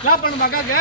என்ன பண்ணுமா அக்காக்கு?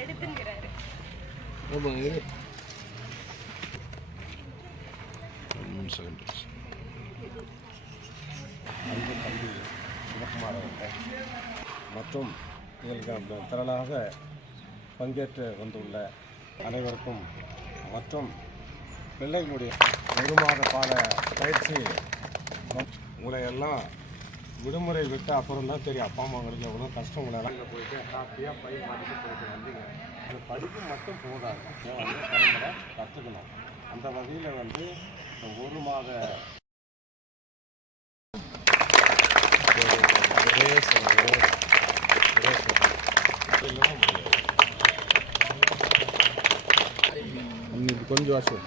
எடுத்துங்கிறாரு அன்பு தம்பி சிவகுமார் அவர்கள் மற்றும் இதில் திரளாக பங்கேற்று வந்துள்ள அனைவருக்கும் மற்றும் பிள்ளைகளுடைய ஒரு மாத கால பயிற்சி. உங்களை எல்லாம் விடுமுறை விட்டு அப்புறம் தான் தெரியும் அப்பா அம்மாங்களுக்கு எவ்வளோ கஷ்டம் உங்களெல்லாம் இங்கே போயிட்டு ஹாப்பியாக பை மாட்டிட்டு போயிட்டு வந்தீங்க. இந்த படிப்பு மட்டும் போதாது. வந்து பரம்பரை கற்றுக்கணும் அந்த வகையில் வந்து ஒரு மாத ஒரே சொல், ஒரே కొంచెం అసలు